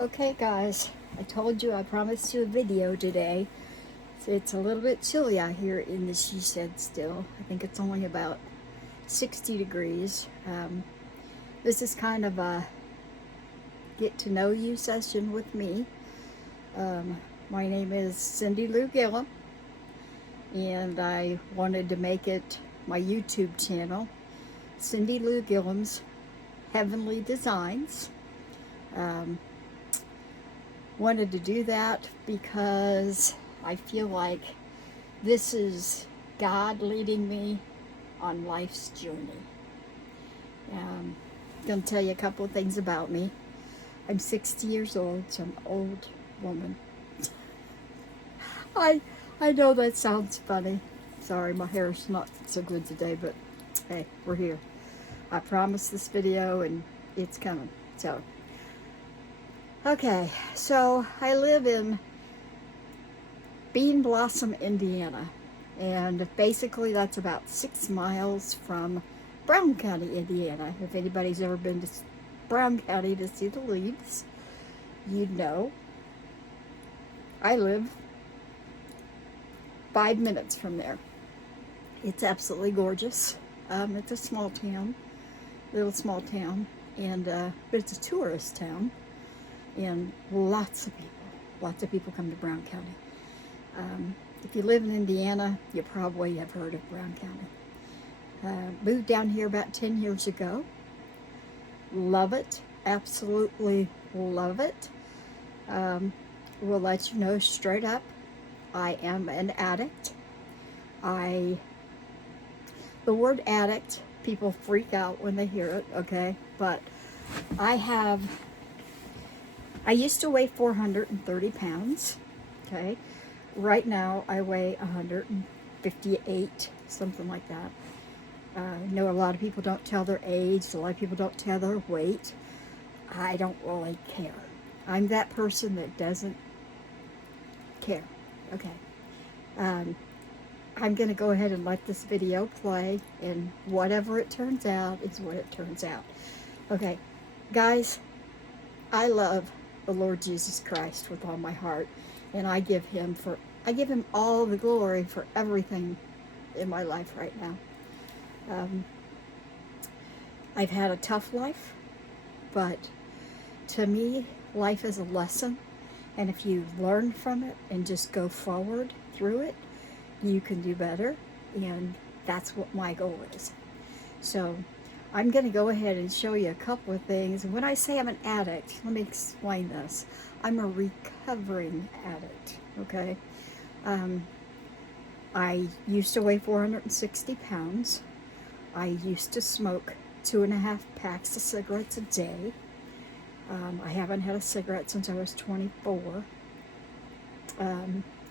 Okay guys, I told you I promised you a video today. So it's a little bit chilly out here in the she shed still. I think it's only about 60 degrees. This is kind of a get to know you session with me. My name is Cindy Lou Gillum, and I wanted to make it my YouTube channel, Cindy Lou Gillum's Heavenly Designs. Wanted to do that because I feel like this is God leading me on life's journey. I'm going to tell you a couple of things about me. I'm 60 years old, so I'm an old woman. I know that sounds funny. Sorry, my hair's not so good today, but hey, we're here. I promised this video and it's coming. So, okay, so I live in Bean Blossom, Indiana, and basically that's about 6 miles from Brown County, Indiana. If anybody's ever been to Brown County to see the leaves, you'd know. I live 5 minutes from there. It's absolutely gorgeous. It's a small town, little small town, and but it's a tourist town, and lots of people come to Brown County. If you live in Indiana, you probably have heard of Brown County. Moved down here about 10 years ago. Love it. Absolutely love it. Will let you know straight up, I am an addict. The word addict, people freak out when they hear it, okay? But I used to weigh 430 pounds, okay? Right now, I weigh 158, something like that. I know a lot of people don't tell their age. A lot of people don't tell their weight. I don't really care. I'm that person that doesn't care. Okay. I'm going to go ahead and let this video play, and whatever it turns out is what it turns out. Okay, guys, I love the Lord Jesus Christ with all my heart, and I give him all the glory for everything in my life right now. I've had a tough life, but to me, life is a lesson, and if you learn from it and just go forward through it, you can do better, and that's what my goal is. So I'm going to go ahead and show you a couple of things. And when I say I'm an addict, let me explain this. I'm a recovering addict, okay? I used to weigh 460 pounds. I used to smoke 2.5 packs of cigarettes a day. I haven't had a cigarette since I was 24.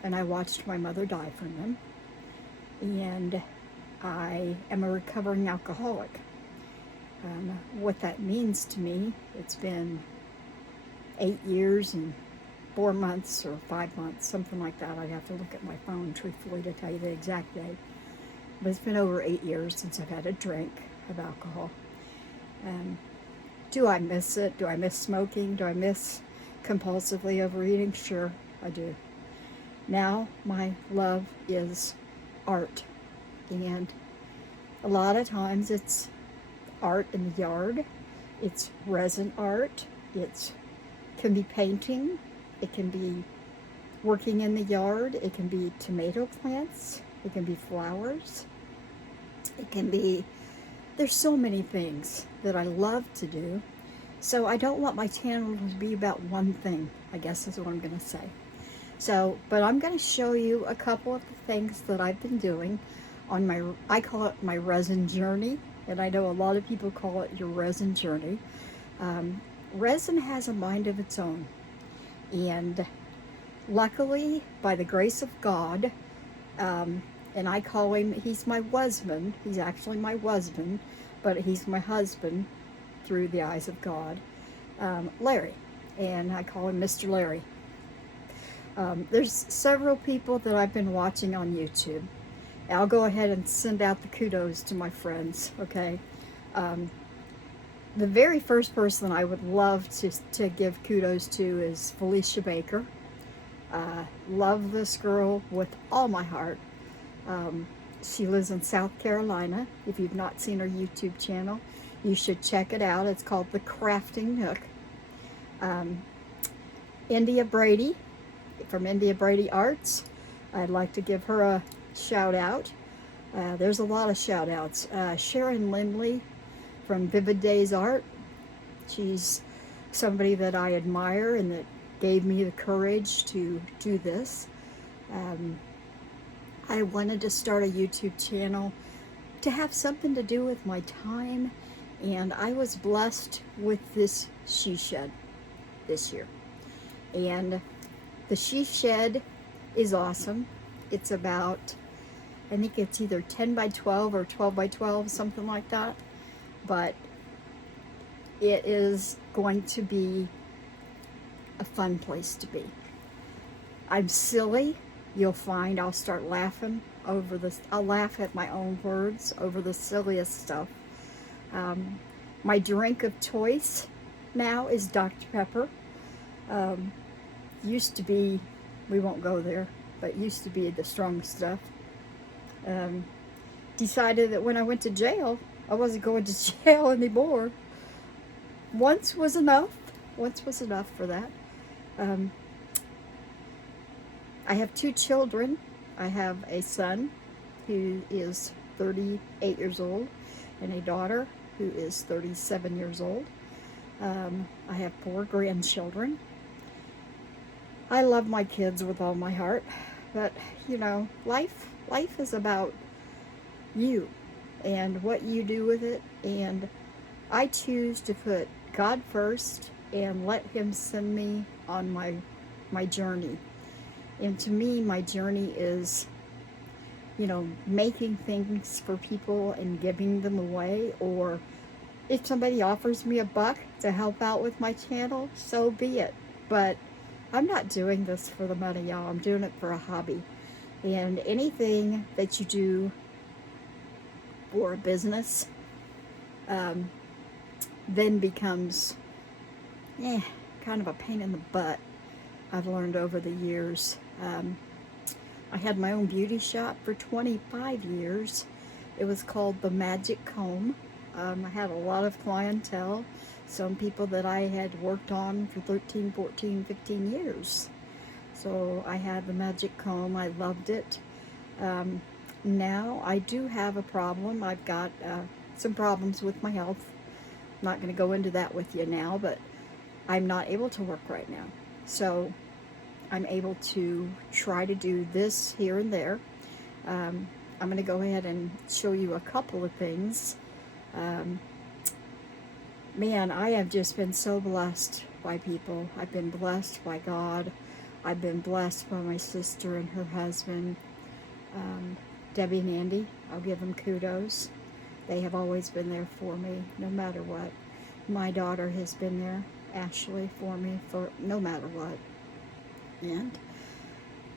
And I watched my mother die from them. And I am a recovering alcoholic. What that means to me, it's been 8 years and 4 months or 5 months, something like that. I'd have to look at my phone truthfully to tell you the exact date. But it's been over 8 years since I've had a drink of alcohol. Do I miss it? Do I miss smoking? Do I miss compulsively overeating? Sure, I do. Now my love is art, and a lot of times it's art in the yard. It's resin art. It can be painting. It can be working in the yard. It can be tomato plants. It can be flowers. It can be, there's so many things that I love to do. So I don't want my channel to be about one thing, I guess is what I'm going to say. So, but I'm going to show you a couple of the things that I've been doing on my, I call it my Resin Journey, and I know a lot of people call it your Resin Journey. Resin has a mind of its own, and luckily, by the grace of God, and I call him, he's my husband, he's actually my husband, but he's my husband through the eyes of God, Larry, and I call him Mr. Larry. There's several people that I've been watching on YouTube. I'll go ahead and send out the kudos to my friends, okay? The very first person I would love to give kudos to is Felicia Baker. Love this girl with all my heart. She lives in South Carolina. If you've not seen her YouTube channel, you should check it out. It's called The Crafting Nook. India Brady from India Brady Arts. I'd like to give her a shout out. There's a lot of shout outs. Sharon Lindley from Vivid Days Art. She's somebody that I admire and that gave me the courage to do this. I wanted to start a YouTube channel to have something to do with my time, and I was blessed with this she shed this year. And the she shed is awesome. It's about, I think it's either 10 by 12 or 12 by 12, something like that. But it is going to be a fun place to be. I'm silly. You'll find I'll start laughing over this. I'll laugh at my own words over the silliest stuff. My drink of choice now is Dr. Pepper. Used to be, we won't go there, but used to be the strong stuff. Decided that when I went to jail, I wasn't going to jail anymore. Once was enough. Once was enough for that. I have 2 children. I have a son who is 38 years old and a daughter who is 37 years old. I have 4 grandchildren. I love my kids with all my heart, but you know, life is about you and what you do with it, and I choose to put God first and let Him send me on my journey. And to me, my journey is, you know, making things for people and giving them away, or if somebody offers me $1 to help out with my channel, so be it. But I'm not doing this for the money, y'all. I'm doing it for a hobby. And anything that you do for a business then becomes kind of a pain in the butt, I've learned over the years. I had my own beauty shop for 25 years. It was called The Magic Comb. I had a lot of clientele, some people that I had worked on for 13, 14, 15 years. So I had the Magic Comb. I loved it. Now I do have a problem. I've got some problems with my health. I'm not going to go into that with you now, but I'm not able to work right now. So I'm able to try to do this here and there. I'm going to go ahead and show you a couple of things. Man, I have just been so blessed by people. I've been blessed by God. I've been blessed by my sister and her husband, Debbie and Andy. I'll give them kudos. They have always been there for me, no matter what. My daughter has been there, Ashley, for me, for no matter what. And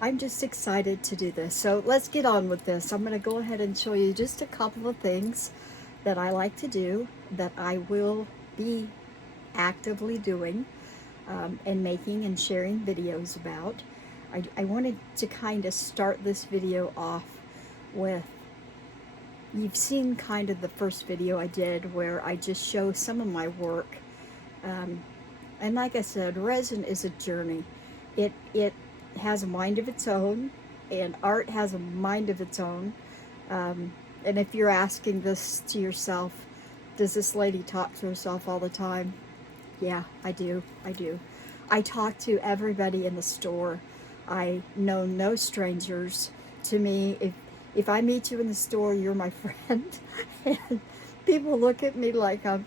I'm just excited to do this. So let's get on with this. I'm going to go ahead and show you just a couple of things that I like to do, that I will be actively doing and making and sharing videos about. I wanted to kind of start this video off with, you've seen kind of the first video I did where I just show some of my work. And like I said, resin is a journey. It has a mind of its own, and art has a mind of its own. And if you're asking this to yourself, does this lady talk to herself all the time? Yeah, I do. I talk to everybody in the store. I know no strangers. To me, if I meet you in the store, you're my friend. And people look at me like I'm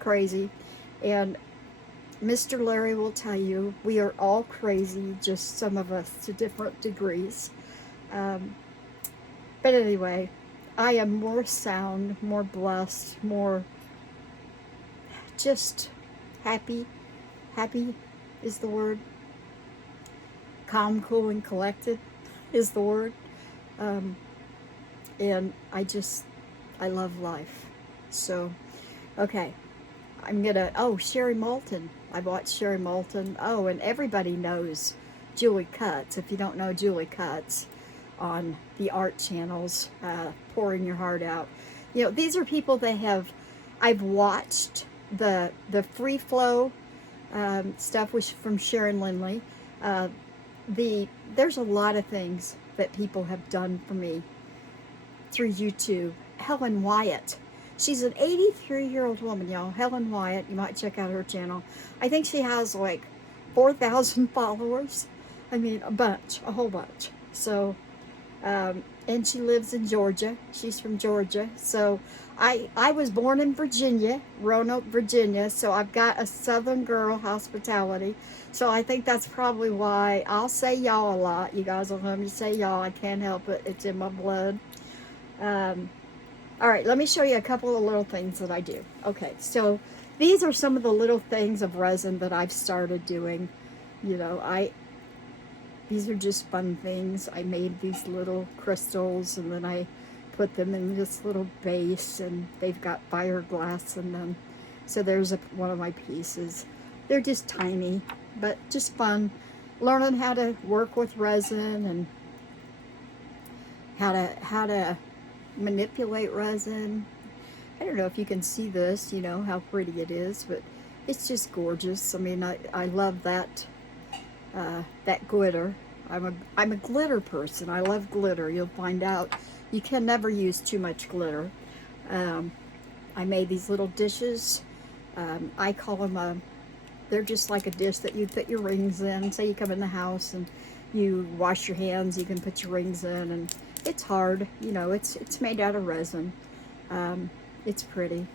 crazy. And Mr. Larry will tell you, we are all crazy, just some of us to different degrees. But anyway, I am more sound, more blessed, more just happy. Happy is the word. Calm, cool, and collected is the word. And I love life. So, okay. I'm gonna, oh, Sherry Moulton. I bought Sherry Moulton. Oh, and everybody knows Julie Cuts. If you don't know Julie Cuts on the art channels, pouring your heart out. You know, these are people that have, I've watched the free flow stuff from Sharon Lindley. Uh, there's a lot of things that people have done for me through YouTube. Helen Wyatt. She's an 83-year-old woman, y'all. Helen Wyatt. You might check out her channel. I think she has like 4,000 followers. I mean, a bunch, a whole bunch. So, and she lives in Georgia. She's from Georgia. So, I was born in Virginia, Roanoke, Virginia. So I've got a Southern girl hospitality. So I think that's probably why I'll say y'all a lot. You guys will hear me say y'all. I can't help it. It's in my blood. All right, let me show you a couple of little things that I do. Okay, so these are some of the little things of resin that I've started doing. You know, these are just fun things. I made these little crystals, and then I put them in this little base, and they've got fiberglass in them. So there's one of my pieces. They're just tiny, but just fun. Learning how to work with resin and how to manipulate resin. I don't know if you can see this, you know, how pretty it is, but it's just gorgeous. I mean, I love that that glitter. I'm a glitter person. I love glitter. You'll find out you can never use too much glitter. I made these little dishes. I call them they're just like a dish that you put your rings in. Say you come in the house and you wash your hands, you can put your rings in, and it's hard, you know, it's made out of resin. It's pretty.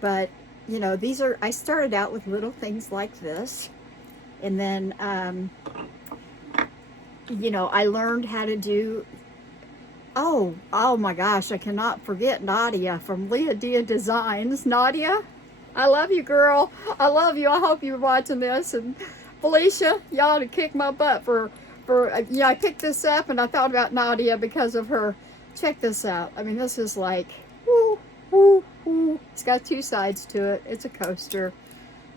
But, you know, I started out with little things like this. And then, you know, I learned how to do, oh my gosh, I cannot forget Nadia from Nadia Designs. Nadia, I love you, girl. I love you. I hope you're watching this. And Felicia, y'all to kick my butt for yeah, I picked this up and I thought about Nadia because of her. Check this out. I mean, this is like, woo, woo, woo. It's got two sides to it. It's a coaster.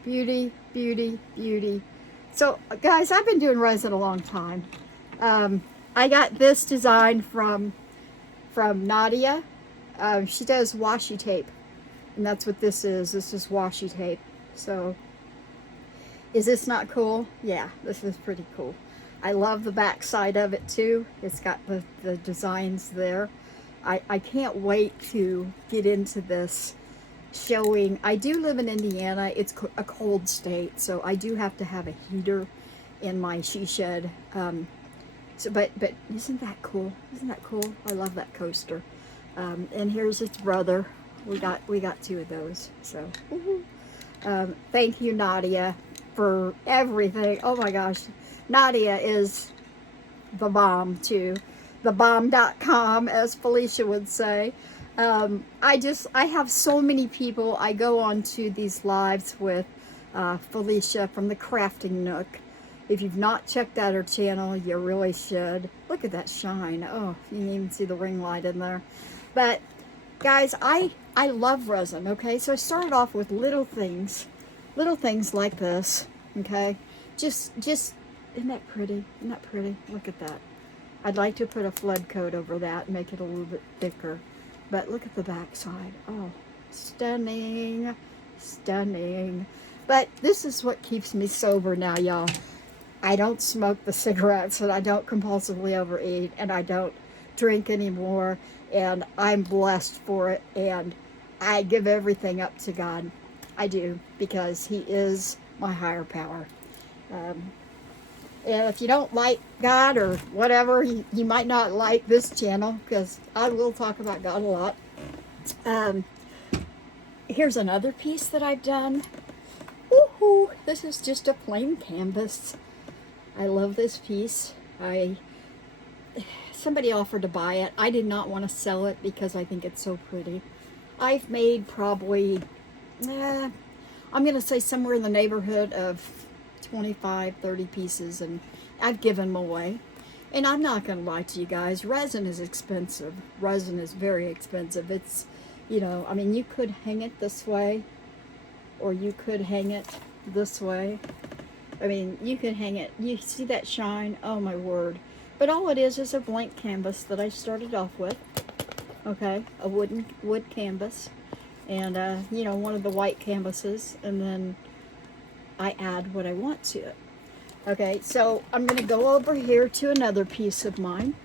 Beauty, beauty, beauty. So, guys, I've been doing resin a long time. I got this design from Nadia. She does washi tape, and that's what this is. This is washi tape. So, is this not cool? Yeah, this is pretty cool. I love the back side of it too. It's got the designs there. I can't wait to get into this showing. I do live in Indiana. It's a cold state, so I do have to have a heater in my she shed. But isn't that cool? Isn't that cool? I love that coaster. And here's its brother. We got two of those. So thank you, Nadia, for everything. Oh my gosh. Nadia is the bomb too. Thebomb.com, as Felicia would say. I have so many people. I go on to these lives with Felicia from the Crafting Nook. If you've not checked out her channel, you really should. Look at that shine. Oh, you can even see the ring light in there. But guys, I love resin, okay? So I started off with little things like this, okay? Just isn't that pretty? Isn't that pretty? Look at that. I'd like to put a flood coat over that and make it a little bit thicker. But look at the back side. Oh, stunning, stunning. But this is what keeps me sober now, y'all. I don't smoke the cigarettes, and I don't compulsively overeat, and I don't drink anymore, and I'm blessed for it, and I give everything up to God. I do, because He is my higher power. And if you don't like God or whatever, you might not like this channel, because I will talk about God a lot. Here's another piece that I've done. Woohoo! This is just a plain canvas. I love this piece. Somebody offered to buy it. I did not want to sell it because I think it's so pretty. I've made probably, I'm going to say somewhere in the neighborhood of 25, 30 pieces, and I've given them away. And I'm not going to lie to you guys, resin is expensive. Resin is very expensive. It's, you know, I mean, you could hang it this way, or you could hang it this way. I mean, you can hang it. You see that shine? Oh my word. But all it is a blank canvas that I started off with. Okay, a wood canvas. And, you know, one of the white canvases. And then I add what I want to it. Okay, so I'm going to go over here to another piece of mine.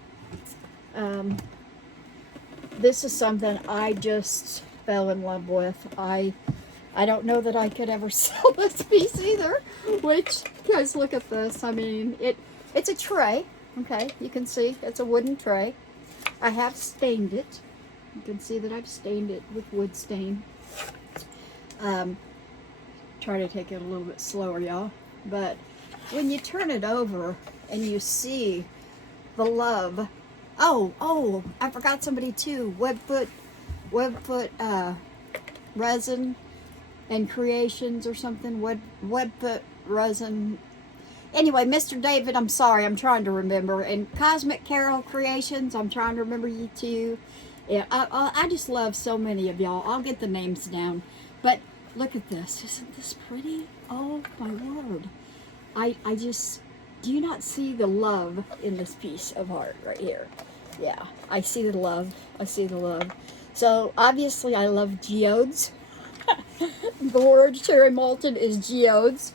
This is something I just fell in love with. I don't know that I could ever sell this piece either, which, guys, look at this. I mean, it's a tray, okay? You can see it's a wooden tray. I have stained it. You can see that I've stained it with wood stain. Try to take it a little bit slower, y'all. But when you turn it over and you see the love. Oh, I forgot somebody too. Webfoot Resin and Creations or something. Webfoot Resin. Anyway, Mr. David, I'm sorry, I'm trying to remember. And Cosmic Carol Creations, I'm trying to remember you too. Yeah, I just love so many of y'all. I'll get the names down. But look at this. Isn't this pretty? Oh my word. I just, do you not see the love in this piece of art right here? Yeah, I see the love. I see the love. So obviously I love geodes. The word cherry molten is geodes.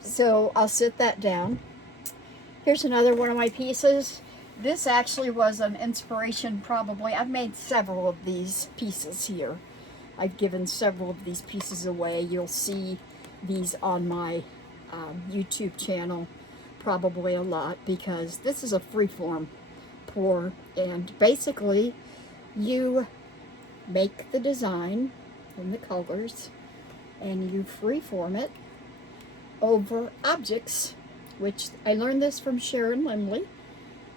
So I'll sit that down. Here's another one of my pieces. This actually was an inspiration probably. I've made several of these pieces here. I've given several of these pieces away. You'll see these on my YouTube channel probably a lot, because this is a freeform pour, and basically you make the design and the colors and you freeform it over objects, which I learned this from Sharon Limley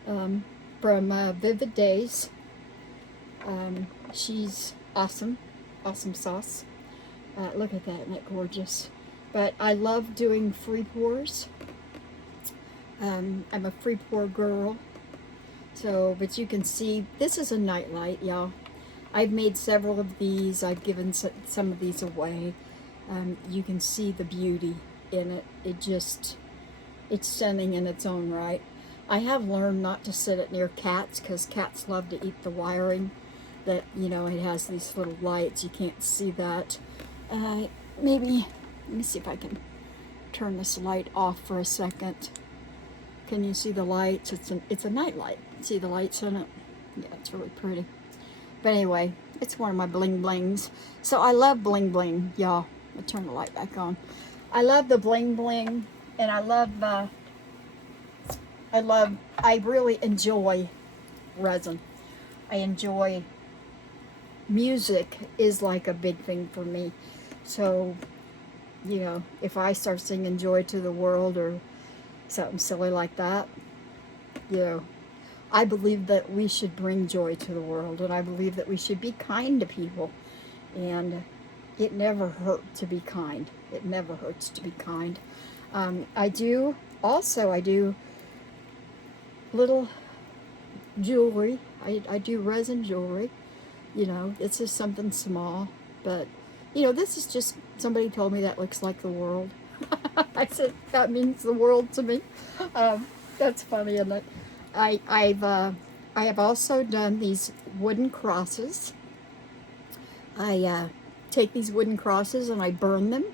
from Vivid Days. She's awesome sauce. Look at that, isn't that gorgeous? But I love doing free pours. I'm a free pour girl. So, but you can see, this is a nightlight, y'all. I've made several of these. I've given some of these away. You can see the beauty in it. It's stunning in its own right. I have learned not to sit it near cats, because cats love to eat the wiring. That, you know, it has these little lights. You can't see that. Maybe, let me see if I can turn this light off for a second. Can you see the lights? It's a night light. See the lights in it? Yeah, it's really pretty. But anyway, it's one of my bling blings. So I love bling bling, y'all. I'll turn the light back on. I love the bling bling, and I really enjoy resin. I enjoy music is like a big thing for me. So, you know, if I start singing Joy to the World or something silly like that, you know, I believe that we should bring joy to the world, and I believe that we should be kind to people, and it never hurts to be kind. It never hurts to be kind. I do little jewelry. I do resin jewelry. You know, it's just something small, but you know, this is just, somebody told me that looks like the world. I said, that means the world to me. That's funny, isn't it? I have also done these wooden crosses. I take these wooden crosses and I burn them,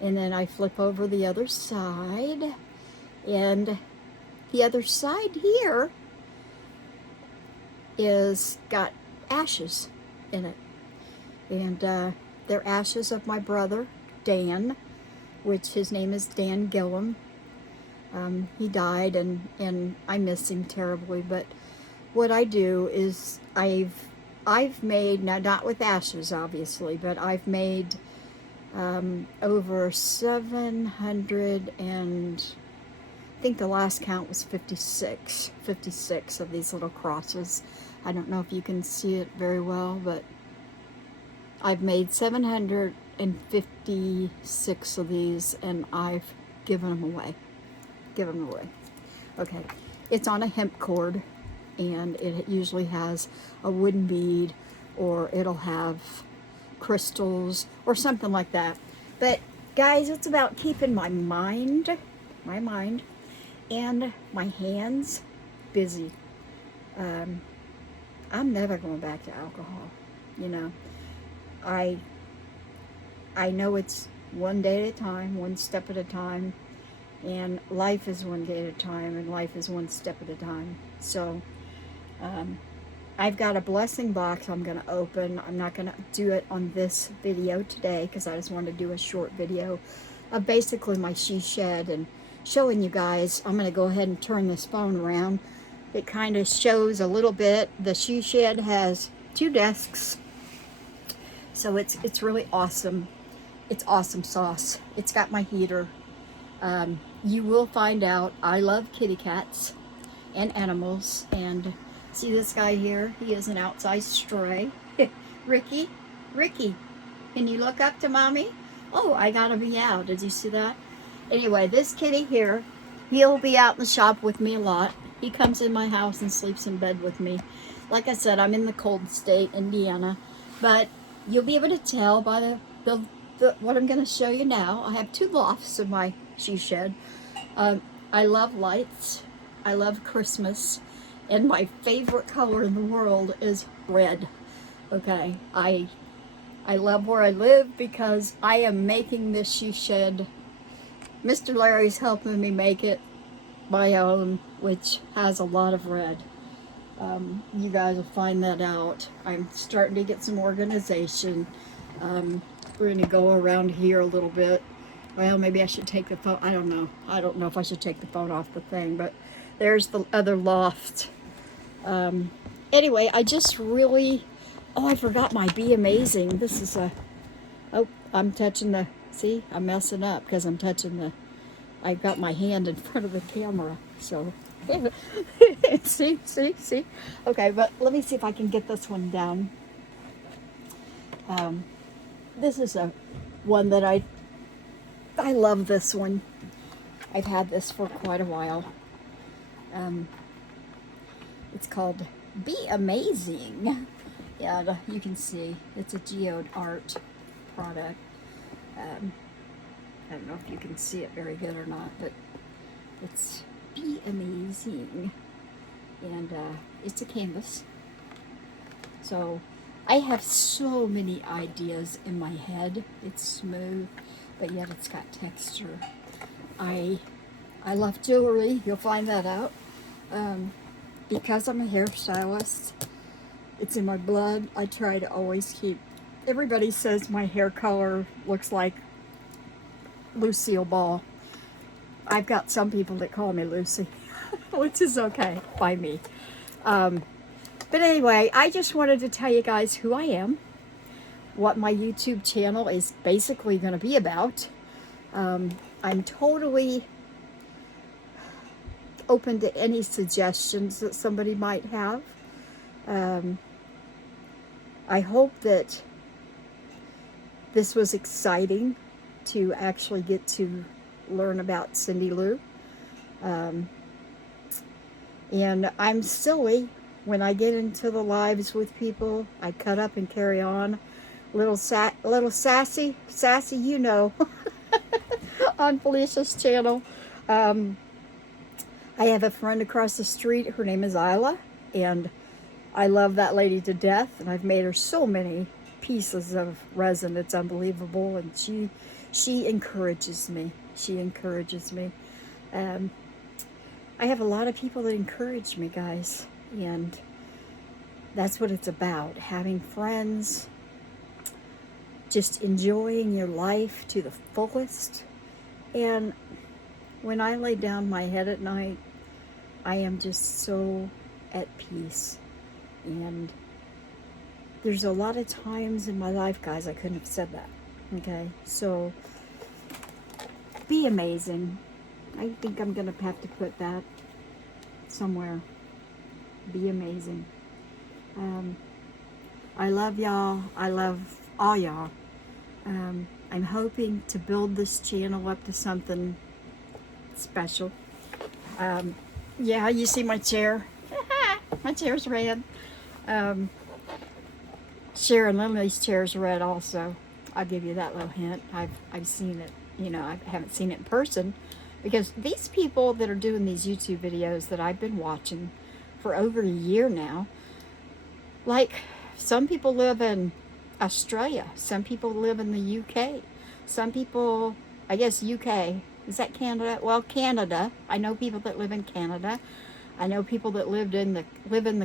and then I flip over the other side, and the other side here is got ashes in it, and they're ashes of my brother Dan, which his name is Dan Gillum. He died, and I miss him terribly. But what I do is I've made, now not with ashes obviously, but I've made over 700, and I think the last count was 56 of these little crosses. I don't know if you can see it very well, but I've made 756 of these, and I've given them away. Okay, it's on a hemp cord, and it usually has a wooden bead, or it'll have crystals or something like that. But guys, it's about keeping my mind and my hands busy. I'm never going back to alcohol, you know. I know it's one day at a time, one step at a time, and life is one day at a time, and life is one step at a time. So I've got a blessing box I'm going to open. I'm not going to do it on this video today because I just want to do a short video of basically my she shed and showing you guys. I'm going to go ahead and turn this phone around. It kind of shows a little bit. The she shed has 2 desks, so it's really awesome. It's awesome sauce. It's got my heater. You will find out I love kitty cats and animals. And see this guy here? He is an outside stray. Ricky, can you look up to mommy? Oh, I got a meow. Did you see that? Anyway, this kitty here, he'll be out in the shop with me a lot. He comes in my house and sleeps in bed with me. Like I said, I'm in the cold state, Indiana, but you'll be able to tell by the what I'm going to show you now. I have 2 lofts in my she shed. I love lights. I love Christmas. And my favorite color in the world is red. Okay, I love where I live because I am making this she shed. Mr. Larry's helping me make it my own, which has a lot of red. You guys will find that out. I'm starting to get some organization. We're going to go around here a little bit. Well, maybe I should take the phone. I don't know. I don't know if I should take the phone off the thing, but there's the other loft. Anyway, I just really... Oh, I forgot my Be Amazing. This is a... Oh, I'm touching the... See, I'm messing up because I'm touching the... I've got my hand in front of the camera, so... see? Okay, but let me see if I can get this one down. This is a one that I love this one. I've had this for quite a while. It's called Be Amazing. Yeah, you can see it's a geode art product. I don't know if you can see it very good or not, but it's Be Amazing. And it's a canvas. So I have so many ideas in my head. It's smooth, but yet it's got texture. I love jewelry. You'll find that out. Because I'm a hairstylist, it's in my blood. I try to always keep... Everybody says my hair color looks like Lucille Ball. I've got some people that call me Lucy, which is okay by me. But anyway, I just wanted to tell you guys who I am, what my YouTube channel is basically going to be about. I'm totally open to any suggestions that somebody might have. I hope that this was exciting to actually get to learn about Cindy Lou. And I'm silly when I get into the lives with people. I cut up and carry on. Little sassy, you know, on Felicia's channel. I have a friend across the street. Her name is Isla, and I love that lady to death. And I've made her so many pieces of resin. It's unbelievable, and she encourages me. She encourages me. I have a lot of people that encourage me, guys, and that's what it's about. Having friends, just enjoying your life to the fullest. And when I lay down my head at night, I am just so at peace. And there's a lot of times in my life, guys, I couldn't have said that. Okay, so be amazing. I think I'm gonna have to put that somewhere. Be amazing. I love y'all. I love all y'all. I'm hoping to build this channel up to something special. Yeah, you see my chair? My chair's red. Sharon Lindley's chair is red also. I'll give you that little hint. I've seen it. You know, I haven't seen it in person because these people that are doing these YouTube videos that I've been watching for over a year now, like some people live in Australia, some people live in the UK, some people, I guess UK, is that Canada? Well, Canada. I know people that live in Canada. I know people that live in the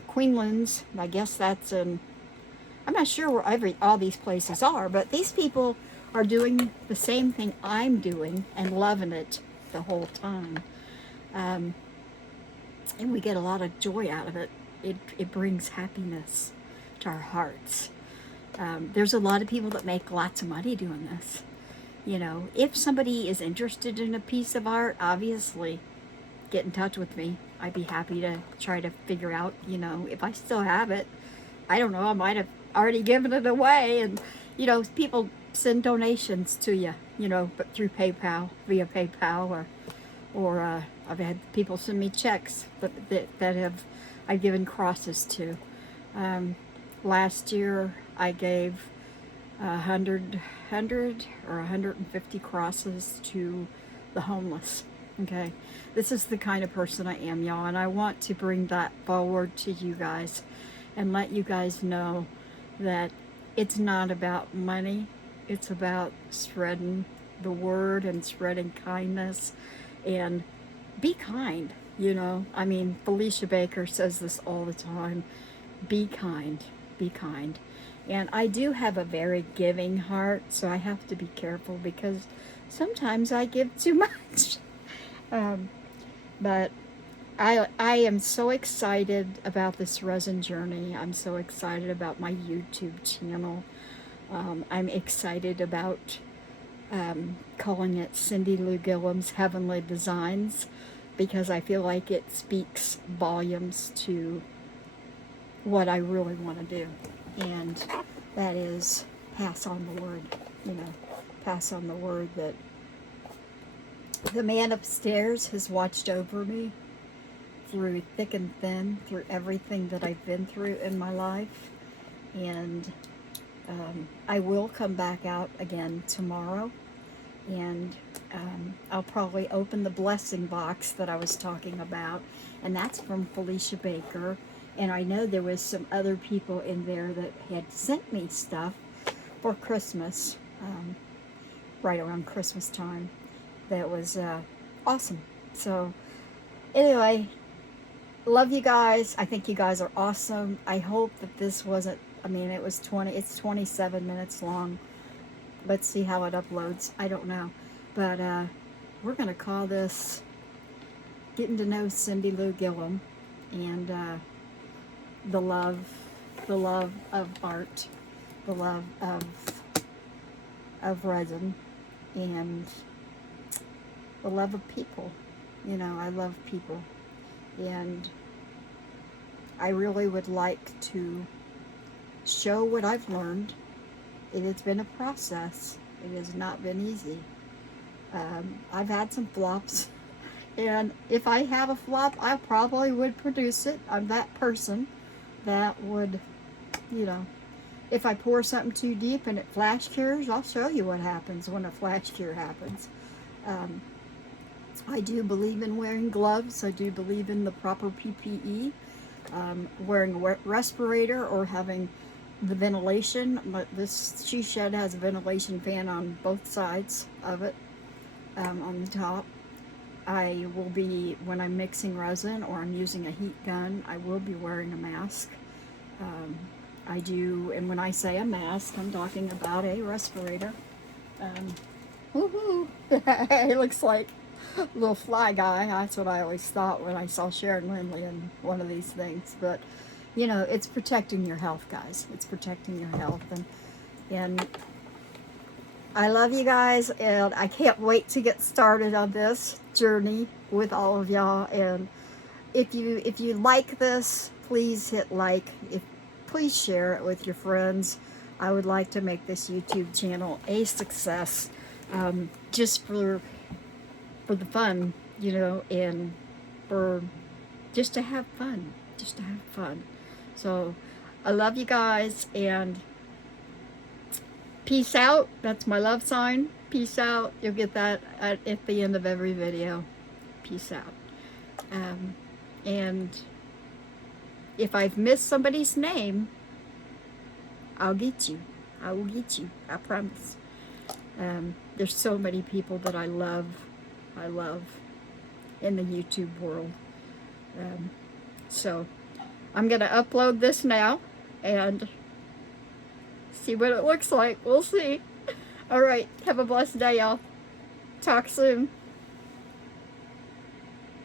Queenlands. I guess that's in, I'm not sure where all these places are, but these people are doing the same thing I'm doing and loving it the whole time. Um, and we get a lot of joy out of it. It brings happiness to our hearts. There's a lot of people that make lots of money doing this. You know, if somebody is interested in a piece of art, obviously get in touch with me. I'd be happy to try to figure out, you know, if I still have it. I don't know, I might have already given it away. And, you know, people send donations to you, you know, but through PayPal, via PayPal, or I've had people send me checks that have I've given crosses to. Last year I gave 100 or 150 crosses to the homeless. Okay, this is the kind of person I am, y'all, and I want to bring that forward to you guys and let you guys know that it's not about money. It's about spreading the word and spreading kindness, and be kind. You know, I mean, Felicia Baker says this all the time. Be kind. Be kind. And I do have a very giving heart, so I have to be careful because sometimes I give too much. But I am so excited about this resin journey. I'm so excited about my YouTube channel. I'm excited about calling it Cindy Lou Gillum's Heavenly Designs because I feel like it speaks volumes to what I really want to do. And that is pass on the word, you know, pass on the word that the man upstairs has watched over me through thick and thin, through everything that I've been through in my life. And I will come back out again tomorrow, and I'll probably open the blessing box that I was talking about, and that's from Felicia Baker. And I know there was some other people in there that had sent me stuff for Christmas, right around Christmas time. That was awesome. So anyway, love you guys. I think you guys are awesome. I hope that this wasn't, I mean, it's 27 minutes long. Let's see how it uploads. I don't know. But we're going to call this Getting to Know Cindy Lou Gillum, and the love of art, the love of resin, and the love of people. You know, I love people, and I really would like to show what I've learned. It has been a process. It has not been easy. I've had some flops, and if I have a flop, I probably would produce it. I'm that person that would, you know, if I pour something too deep and it flash cures, I'll show you what happens when a flash cure happens. I do believe in wearing gloves. I do believe in the proper PPE, wearing a respirator or having the ventilation. But this she shed has a ventilation fan on both sides of it, on the top. I will be, when I'm mixing resin or I'm using a heat gun, I will be wearing a mask. I do, and when I say a mask, I'm talking about a respirator. Woohoo! It looks like a little fly guy. That's what I always thought when I saw Sharon Lindley in one of these things. But, you know, it's protecting your health, guys. It's protecting your health. And I love you guys, and I can't wait to get started on this journey with all of y'all. And if you like this, please hit like. Please share it with your friends. I would like to make this YouTube channel a success, just for the fun, you know, and for just to have fun, So I love you guys, and peace out. That's my love sign. Peace out. You'll get that at the end of every video. Peace out. And if I've missed somebody's name, I'll get you. I will get you. I promise. There's so many people that I love in the YouTube world. So I'm going to upload this now and see what it looks like. We'll see. All right. Have a blessed day, y'all. Talk soon.